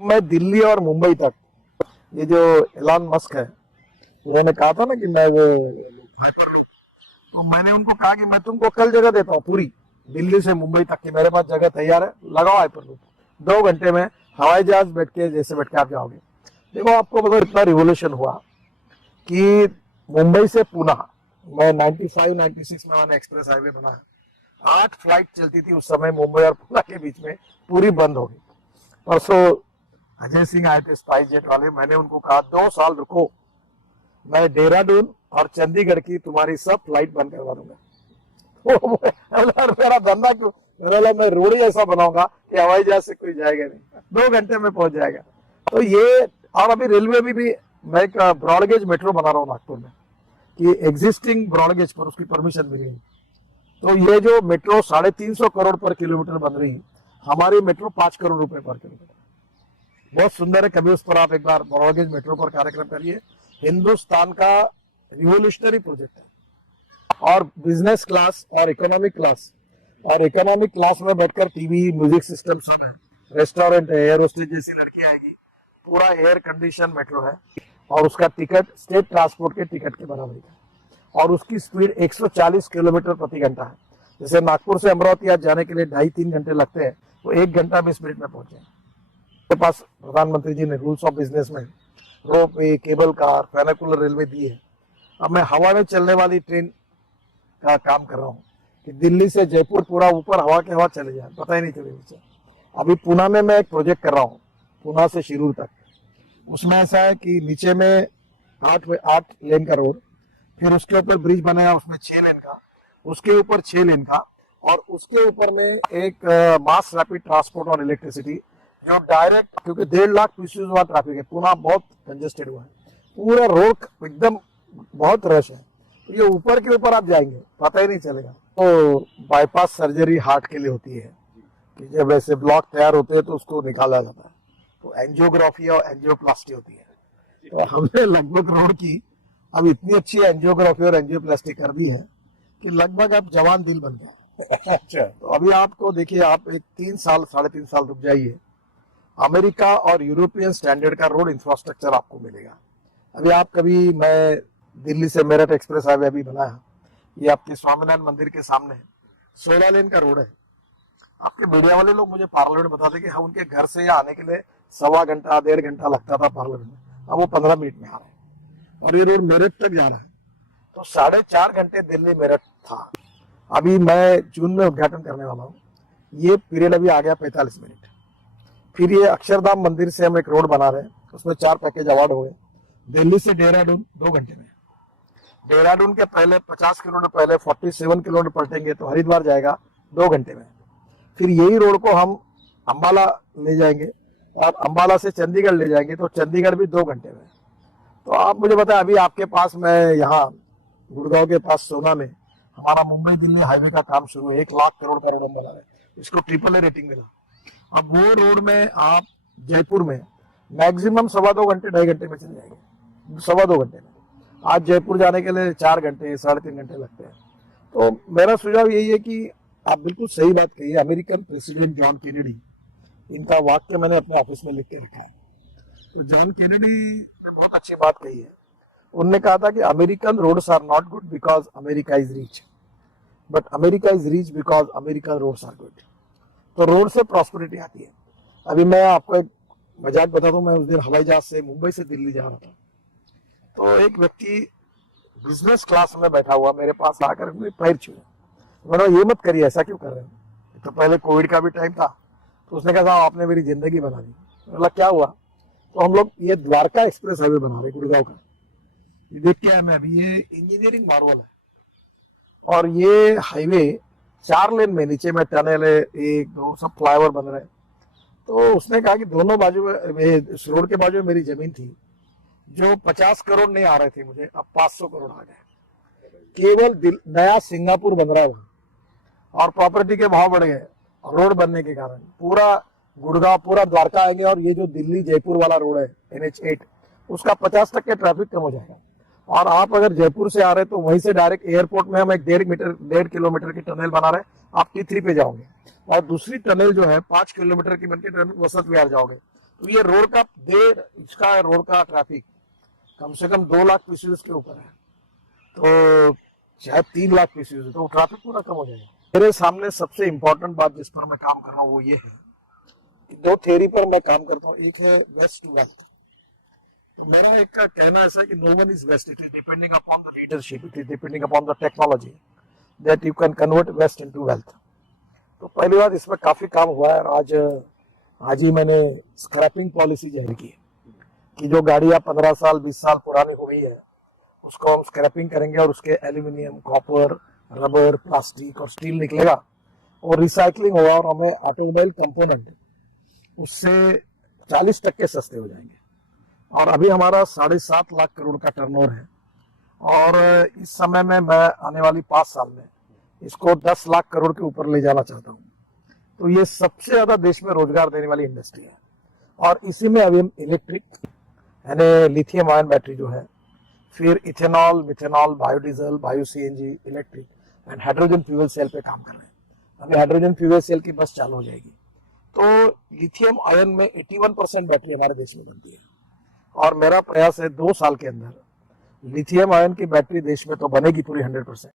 मैं दिल्ली और मुंबई तक, ये जो एलन मस्क है, उन्होंने कहा था ना कि मैं वो हाइपरलूप, तो मैंने उनको कहा कि मैं तुमको कल जगह देता हूँ पूरी, दिल्ली से मुंबई तक की मेरे पास जगह तैयार है, लगाओ हाइपरलूप, 2 घंटे में हवाई जहाज बैठ के जैसे बैठ के आप जाओगे। देखो आपको मतलब इतना रिवोल्यूशन हुआ कि मुंबई से पुणे, मैं 95 96 में मैंने एक्सप्रेस हाईवे बनाया, 8 फ्लाइट चलती थी उस समय मुंबई और पुणे के बीच में, पूरी बंद हो गई। परसों अजय सिंह आए थे स्पाइस जेट वाले, मैंने उनको कहा 2 साल रुको, मैं देहरादून और चंडीगढ़ की तुम्हारी सब फ्लाइट बंद करवा दूंगा। मेरा धंधा क्यों, मैं रोड ही ऐसा बनाऊंगा कि हवाई जहाज से कोई जाएगा नहीं, 2 घंटे में पहुंच जाएगा। तो ये, और अभी रेलवे भी मैं एक ब्रॉडगेज मेट्रो बना रहा हूँ नागपुर में, कि एग्जिस्टिंग ब्रॉडगेज पर उसकी परमिशन मिली है। तो ये जो मेट्रो 350 करोड़ पर किलोमीटर बन रही है, हमारी मेट्रो 5 करोड़ रुपए पर किलोमीटर, बहुत सुंदर है। कभी उस पर आप एक बार ब्रॉडगेज मेट्रो पर कार्यक्रम करिए, हिंदुस्तान का रिवोल्यूशनरी प्रोजेक्ट है। और बिजनेस क्लास और इकोनॉमिक क्लास, और इकोनॉमिक क्लास में बैठकर टीवी, म्यूजिक सिस्टम सब है, रेस्टोरेंट है, एयर होस्टेस जैसी लड़की आएगी, पूरा एयर कंडीशन मेट्रो है, और उसका टिकट स्टेट ट्रांसपोर्ट के टिकट के बराबरी है, और उसकी स्पीड 140 किलोमीटर प्रति घंटा है। जैसे नागपुर से अमरावती आज जाने के लिए 2.5-3 घंटे लगते हैं, तो 1 घंटा में स्पीड में पहुंचे। के पास प्रधानमंत्री जी ने रूल्स ऑफ बिजनेस में रोप वे, केबल कार, फेनिकुलर रेलवे दी है। अब मैं हवा में चलने वाली ट्रेन का काम कर रहा हूँ कि दिल्ली से जयपुर पूरा ऊपर हवा के हवा चले जाए, पता ही नहीं चले नीचे। अभी पुणे में मैं एक प्रोजेक्ट कर रहा हूँ, पुणे से शिरूर तक। उसमें ऐसा है कि नीचे में 8 लेन का रोड, फिर उसके ऊपर ब्रिज बनाया, उसमें 6 लेन का, उसके ऊपर 6 लेन का, और उसके ऊपर में एक मास रैपिड ट्रांसपोर्ट और इलेक्ट्रिसिटी, जो डायरेक्ट, क्योंकि 1.5 लाख पीसीज हुआ ट्रैफिक है, पुणे बहुत कंजेस्टेड हुआ है, पूरा रोड एकदम बहुत रश है। तो ये ऊपर के ऊपर आप जाएंगे पता ही नहीं चलेगा। तो बाईपास सर्जरी हार्ट के लिए होती है, कि जब ऐसे ब्लॉक तैयार होते हैं तो उसको निकाला जाता है, तो एंजियोग्राफी और एंजियोप्लास्टी होती है। तो हमने लगभग रोड की अब इतनी अच्छी एंजियोग्राफी और एंजियोप्लास्टी कर दी है कि लगभग अब जवान दिल बन गया। अच्छा, तो अभी आपको देखिए, आप एक 3-3.5 साल रुक जाइए, अमेरिका और यूरोपियन स्टैंडर्ड का रोड इंफ्रास्ट्रक्चर आपको मिलेगा। अभी आप कभी, मैं दिल्ली से मेरठ एक्सप्रेस हाईवे अभी बनाया, ये आपके स्वामीनारायण मंदिर के सामने 16 लेन का रोड है। आपके मीडिया वाले लोग मुझे पार्लियामेंट बताते कि हम उनके घर से यहाँ आने के लिए 1.25 घंटा 1.5 घंटा लगता था पार्लियामेंट में, अब वो 15 मिनट में आ रहे हैं, और ये रोड मेरठ तक जा रहा है। तो 4.5 घंटे दिल्ली मेरठ था। अभी मैं जून में उद्घाटन करने वाला हूँ, ये पीरियड अभी आ गया 45 मिनट। फिर ये अक्षरधाम मंदिर से हम एक रोड बना रहे हैं, उसमें 4 पैकेज अवार्ड हुए। दिल्ली से देहरादून 2 घंटे में, देहरादून के पहले 50 किलोमीटर पहले 47 किलोमीटर पलटेंगे तो हरिद्वार जाएगा 2 घंटे में। फिर यही रोड को हम अंबाला ले जाएंगे, और अंबाला से चंडीगढ़ ले जाएंगे तो चंडीगढ़ भी 2 घंटे में। तो आप मुझे बताएं, अभी आपके पास, मैं यहाँ गुड़गांव के पास सोना में हमारा मुंबई दिल्ली हाईवे का काम शुरू है, 1 लाख करोड़ का रोड हम बना रहे हैं, इसको AAA रेटिंग मिला। अब वो रोड में आप जयपुर में मैक्सिमम 2.25 घंटे 2.5 घंटे में चले जाएंगे, 2.25 घंटे में। आज जयपुर जाने के लिए 4 घंटे 3.5 घंटे लगते हैं। तो मेरा सुझाव यही है कि आप बिल्कुल सही बात कही है, अमेरिकन प्रेसिडेंट जॉन केनेडी, इनका वाक्य मैंने अपने ऑफिस में लिख के रखा है। तो जॉन केनेडी ने बहुत अच्छी बात कही है। उन्होंने कहा था कि American roads are not good because America is rich, but America is rich because American roads are good. तो रोड से प्रॉस्पेरिटी आती है। अभी मैं आपको एक मजाक बता दूं, मैं उस दिन हवाई जहाज से मुंबई से दिल्ली जा रहा था, तो एक व्यक्ति बिजनेस क्लास में बैठा हुआ मेरे पास आकर मेरे पैर छुए। मैंने ये मत करिए, ऐसा क्यों कर रहे हैं। तो पहले कोविड का भी टाइम था, तो उसने कहा साहब आपने मेरी जिंदगी बना दी। बोला क्या हुआ। तो हम लोग ये द्वारका एक्सप्रेस हाईवे बना रहे गुड़गांव का, ये देख के आया मैं अभी, ये इंजीनियरिंग मार्वल है। और ये हाईवे 4 लेन में, नीचे में टनल है, 1-2 सब फ्लाईओवर बन रहे हैं। तो उसने कहा कि दोनों बाजू में, इस रोड के बाजू में मेरी जमीन थी, जो 50 करोड़ नहीं आ रहे थे मुझे, अब 500 करोड़ आ गए। केवल नया सिंगापुर बन रहा है वहां, और प्रॉपर्टी के भाव बढ़ गए रोड बनने के कारण। पूरा गुड़गांव, पूरा द्वारका आएंगे, और ये जो दिल्ली जयपुर वाला रोड है NH8, उसका 50% ट्रैफिक कम हो जाएगा। और आप अगर जयपुर से आ रहे हैं तो वहीं से डायरेक्ट एयरपोर्ट में हम एक 1.5 किलोमीटर की टनल बना रहे हैं, आप T3 पे जाओगे, और दूसरी टनल जो है 5 किलोमीटर की बनके वसंत विहार जाओगे। तो ये रोड का इसका रोड का ट्रैफिक कम से कम 2 लाख पीसीज के ऊपर है, तो शायद 3 लाख पीसीज, तो ट्रैफिक पूरा कम हो जाएगा। मेरे सामने सबसे इम्पोर्टेंट बात जिस पर मैं काम कर रहा हूँ वो ये है कि 2 थ्योरी पर मैं काम करता हूँ। एक है वेस्ट टू वेल्थ। मेरा एक का कहना ऐसा है कि no one is waste, it is depending upon the leadership, it is depending upon the technology that you can convert waste into wealth. तो पहली बात इसमें काफी काम हुआ है। आज ही मैंने स्क्रैपिंग पॉलिसी जारी की है कि जो गाड़ियां 15 साल 20 साल पुरानी हो गई है उसको हम स्क्रैपिंग करेंगे और उसके एल्यूमिनियम, कॉपर, रबर, प्लास्टिक और स्टील निकलेगा और रिसाइकलिंग होगा और हमें ऑटोमोबाइल कंपोनेंट उससे 40% सस्ते हो जाएंगे। और अभी हमारा 7.5 लाख करोड़ का टर्नओवर है और इस समय में मैं आने वाली 5 साल में इसको 10 लाख करोड़ के ऊपर ले जाना चाहता हूँ। तो ये सबसे ज्यादा देश में रोजगार देने वाली इंडस्ट्री है। और इसी में अभी हम इलेक्ट्रिक यानी लिथियम आयन बैटरी जो है, फिर ethanol, methanol, biodiesel, bio CNG, electric and hydrogen fuel cell पे काम कर रहे हैं। अभी हाइड्रोजन फ्यूल सेल की बस चालू हो जाएगी। तो लिथियम आयन में 81% बैटरी हमारे देश में बनती है और मेरा प्रयास है 2 साल के अंदर लिथियम आयन की बैटरी देश में तो बनेगी पूरी 100%।